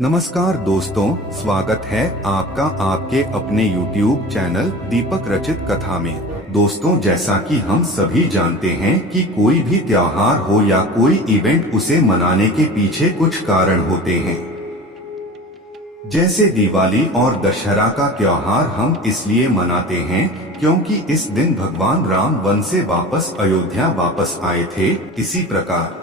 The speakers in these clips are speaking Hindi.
नमस्कार दोस्तों, स्वागत है आपका आपके अपने YouTube चैनल दीपक रचित कथा में। दोस्तों, जैसा कि हम सभी जानते हैं कि कोई भी त्योहार हो या कोई इवेंट, उसे मनाने के पीछे कुछ कारण होते हैं। जैसे दिवाली और दशहरा का त्योहार हम इसलिए मनाते हैं क्योंकि इस दिन भगवान राम वन से वापस अयोध्या वापस आए थे। इसी प्रकार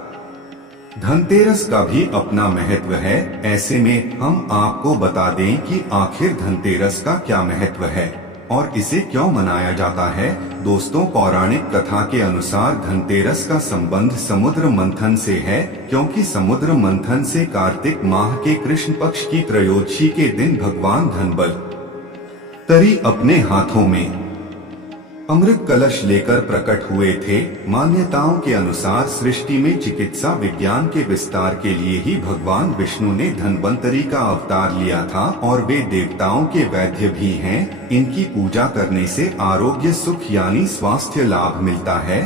धनतेरस का भी अपना महत्व है। ऐसे में हम आपको बता दें कि आखिर धनतेरस का क्या महत्व है और इसे क्यों मनाया जाता है। दोस्तों, पौराणिक कथा के अनुसार धनतेरस का संबंध समुद्र मंथन से है, क्योंकि समुद्र मंथन से कार्तिक माह के कृष्ण पक्ष की त्रयोदशी के दिन भगवान धनबल तरी अपने हाथों में अमृत कलश लेकर प्रकट हुए थे। मान्यताओं के अनुसार सृष्टि में चिकित्सा विज्ञान के विस्तार के लिए ही भगवान विष्णु ने धन्वंतरी का अवतार लिया था और वे देवताओं के वैद्य भी हैं। इनकी पूजा करने से आरोग्य, सुख यानी स्वास्थ्य लाभ मिलता है।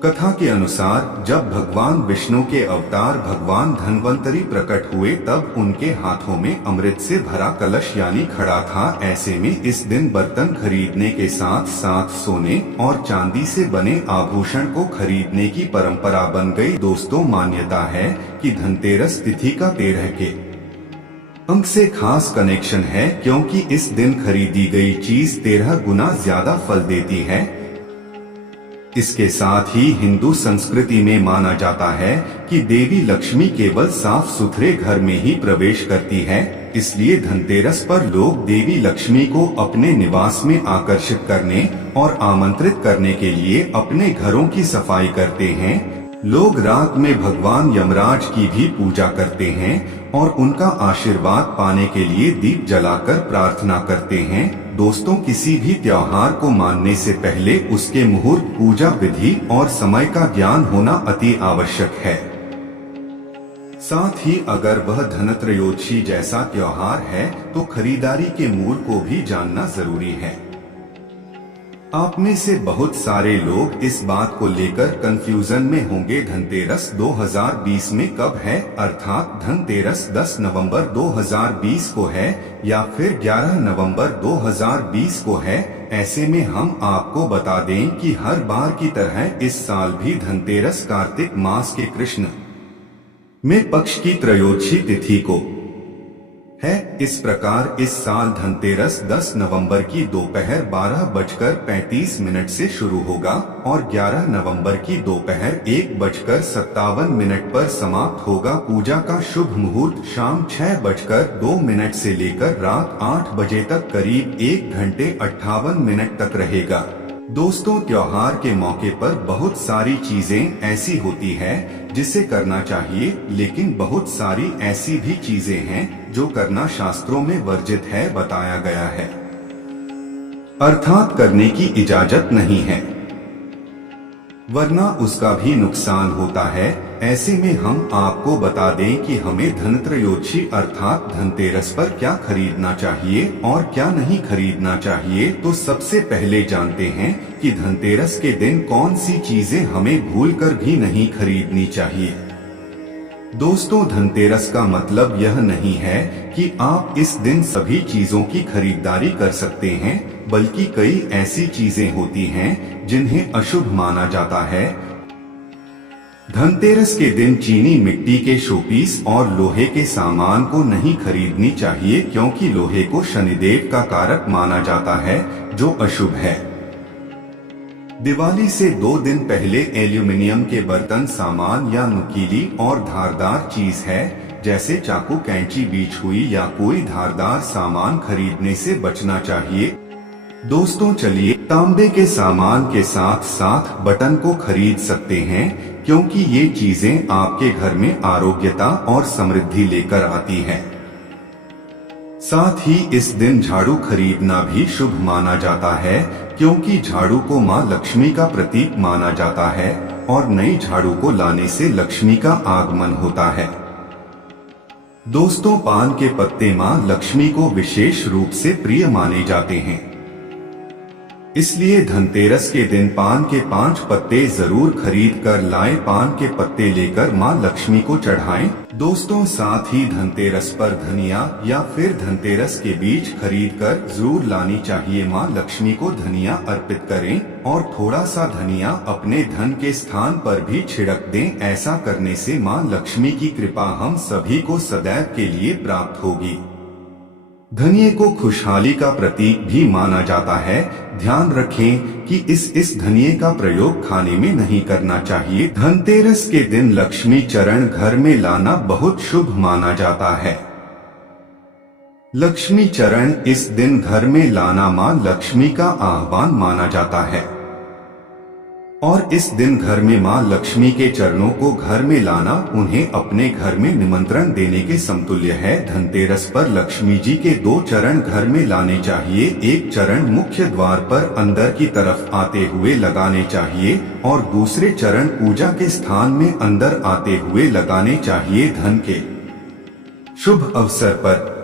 कथा के अनुसार जब भगवान विष्णु के अवतार भगवान धन्वंतरी प्रकट हुए, तब उनके हाथों में अमृत से भरा कलश यानी घड़ा था। ऐसे में इस दिन बर्तन खरीदने के साथ साथ सोने और चांदी से बने आभूषण को खरीदने की परंपरा बन गई। दोस्तों, मान्यता है कि धनतेरस तिथि का 13 के अंक से खास कनेक्शन है, क्योंकि इस दिन खरीदी गई चीज 13 गुना ज्यादा फल देती है। इसके साथ ही हिंदू संस्कृति में माना जाता है कि देवी लक्ष्मी केवल साफ सुथरे घर में ही प्रवेश करती है। इसलिए धनतेरस पर लोग देवी लक्ष्मी को अपने निवास में आकर्षित करने और आमंत्रित करने के लिए अपने घरों की सफाई करते हैं। लोग रात में भगवान यमराज की भी पूजा करते हैं और उनका आशीर्वाद पाने के लिए दीप जलाकर प्रार्थना करते हैं। दोस्तों, किसी भी त्योहार को मानने से पहले उसके मुहूर्त, पूजा विधि और समय का ज्ञान होना अति आवश्यक है। साथ ही अगर वह धनत्रयोदशी जैसा त्योहार है तो खरीदारी के मूल को भी जानना जरूरी है। आप में से बहुत सारे लोग इस बात को लेकर कंफ्यूजन में होंगे, धनतेरस 2020 में कब है, अर्थात धनतेरस 10 नवंबर 2020 को है या फिर 11 नवंबर 2020 को है। ऐसे में हम आपको बता दें कि हर बार की तरह इस साल भी धनतेरस कार्तिक मास के कृष्ण में पक्ष की त्रयोदशी तिथि को है। इस प्रकार इस साल धनतेरस 10 नवंबर की दोपहर 12:35 से शुरू होगा और 11 नवंबर की दोपहर 1:57 पर समाप्त होगा। पूजा का शुभ मुहूर्त शाम 6:02 से लेकर रात 8 बजे तक करीब 1 घंटे 58 मिनट तक रहेगा। दोस्तों, त्योहार के मौके पर बहुत सारी चीजें ऐसी होती है जिसे करना चाहिए, लेकिन बहुत सारी ऐसी भी चीजें हैं जो करना शास्त्रों में वर्जित है, बताया गया है, अर्थात करने की इजाजत नहीं है, वरना उसका भी नुकसान होता है। ऐसे में हम आपको बता दें कि हमें धनत्रयोदशी अर्थात धनतेरस पर क्या खरीदना चाहिए और क्या नहीं खरीदना चाहिए। तो सबसे पहले जानते हैं कि धनतेरस के दिन कौन सी चीजें हमें भूलकर भी नहीं खरीदनी चाहिए। दोस्तों, धनतेरस का मतलब यह नहीं है कि आप इस दिन सभी चीजों की खरीदारी कर सकते हैं, बल्कि कई ऐसी चीजें होती हैं जिन्हें अशुभ माना जाता है। धनतेरस के दिन चीनी मिट्टी के शोपीस और लोहे के सामान को नहीं खरीदनी चाहिए, क्योंकि लोहे को शनिदेव का कारक माना जाता है, जो अशुभ है। दिवाली से 2 दिन पहले एल्यूमिनियम के बर्तन, सामान या नुकीली और धारदार चीज है जैसे चाकू, कैंची, बीच हुई या कोई धारदार सामान खरीदने से बचना चाहिए। दोस्तों, चलिए तांबे के सामान के साथ साथ बटन को खरीद सकते हैं, क्योंकि ये चीजें आपके घर में आरोग्यता और समृद्धि लेकर आती है। साथ ही इस दिन झाड़ू खरीदना भी शुभ माना जाता है, क्योंकि झाड़ू को मां लक्ष्मी का प्रतीक माना जाता है और नई झाड़ू को लाने से लक्ष्मी का आगमन होता है। दोस्तों, पान के पत्ते मां लक्ष्मी को विशेष रूप से प्रिय माने जाते हैं, इसलिए धनतेरस के दिन पान के 5 पत्ते जरूर खरीद कर लाएं। पान के पत्ते लेकर मां लक्ष्मी को चढ़ाएं। दोस्तों, साथ ही धनतेरस पर धनिया या फिर धनतेरस के बीज खरीदकर जरूर लानी चाहिए। माँ लक्ष्मी को धनिया अर्पित करें और थोड़ा सा धनिया अपने धन के स्थान पर भी छिड़क दें। ऐसा करने से माँ लक्ष्मी की कृपा हम सभी को सदैव के लिए प्राप्त होगी। धनिये को खुशहाली का प्रतीक भी माना जाता है। ध्यान रखें कि इस धनिये का प्रयोग खाने में नहीं करना चाहिए। धनतेरस के दिन लक्ष्मी चरण घर में लाना बहुत शुभ माना जाता है। लक्ष्मी चरण इस दिन घर में लाना मां लक्ष्मी का आह्वान माना जाता है और इस दिन घर में मां लक्ष्मी के चरणों को घर में लाना उन्हें अपने घर में निमंत्रण देने के समतुल्य है। धनतेरस पर लक्ष्मी जी के 2 चरण घर में लाने चाहिए। एक चरण मुख्य द्वार पर अंदर की तरफ आते हुए लगाने चाहिए और दूसरे चरण पूजा के स्थान में अंदर आते हुए लगाने चाहिए। धन के शुभ अवसर पर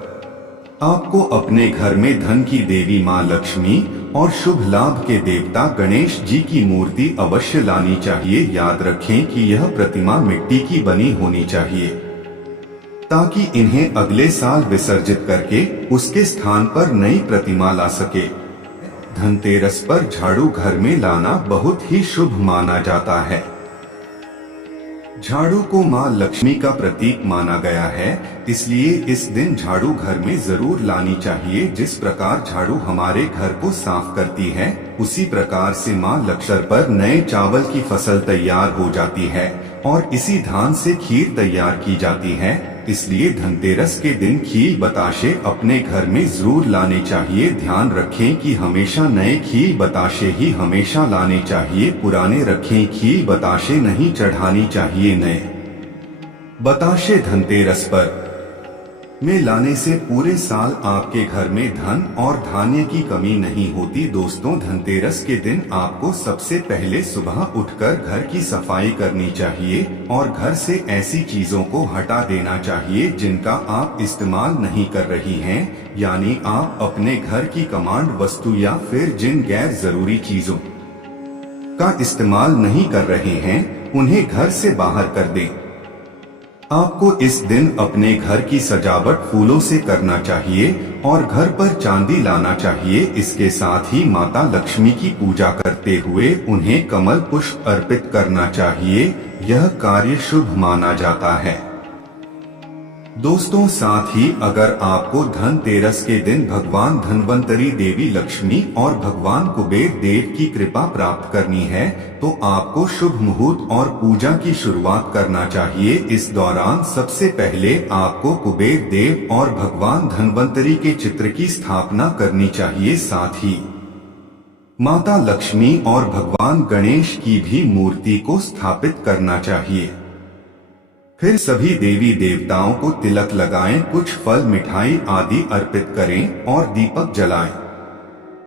आपको अपने घर में धन की देवी मां लक्ष्मी और शुभ लाभ के देवता गणेश जी की मूर्ति अवश्य लानी चाहिए। याद रखें कि यह प्रतिमा मिट्टी की बनी होनी चाहिए ताकि इन्हें अगले साल विसर्जित करके उसके स्थान पर नई प्रतिमा ला सके। धनतेरस पर झाड़ू घर में लाना बहुत ही शुभ माना जाता है। झाड़ू को मां लक्ष्मी का प्रतीक माना गया है, इसलिए इस दिन झाड़ू घर में जरूर लानी चाहिए। जिस प्रकार झाड़ू हमारे घर को साफ करती है, उसी प्रकार से मां लक्ष्मी पर नए चावल की फसल तैयार हो जाती है और इसी धान से खीर तैयार की जाती है। इसलिए धनतेरस के दिन खीर बताशे अपने घर में जरूर लाने चाहिए। ध्यान रखें कि हमेशा नए खीर बताशे ही हमेशा लाने चाहिए। पुराने रखें खीर बताशे नहीं चढ़ानी चाहिए। नए बताशे धनतेरस पर में लाने से पूरे साल आपके घर में धन और धान्य की कमी नहीं होती। दोस्तों, धनतेरस के दिन आपको सबसे पहले सुबह उठकर घर की सफाई करनी चाहिए और घर से ऐसी चीजों को हटा देना चाहिए जिनका आप इस्तेमाल नहीं कर रही हैं, यानी आप अपने घर की कमांड वस्तु या फिर जिन गैर जरूरी चीजों का इस्तेमाल नहीं कर रहे हैं, उन्हें घर से बाहर कर दें। आपको इस दिन अपने घर की सजावट फूलों से करना चाहिए और घर पर चांदी लाना चाहिए। इसके साथ ही माता लक्ष्मी की पूजा करते हुए उन्हें कमल पुष्प अर्पित करना चाहिए। यह कार्य शुभ माना जाता है। दोस्तों, साथ ही अगर आपको धनतेरस के दिन भगवान धन्वंतरी देवी लक्ष्मी और भगवान कुबेर देव की कृपा प्राप्त करनी है, तो आपको शुभ मुहूर्त और पूजा की शुरुआत करना चाहिए। इस दौरान सबसे पहले आपको कुबेर देव और भगवान धन्वंतरी के चित्र की स्थापना करनी चाहिए। साथ ही माता लक्ष्मी और भगवान गणेश की भी मूर्ति को स्थापित करना चाहिए। फिर सभी देवी देवताओं को तिलक लगाएं, कुछ फल मिठाई आदि अर्पित करें और दीपक जलाएं।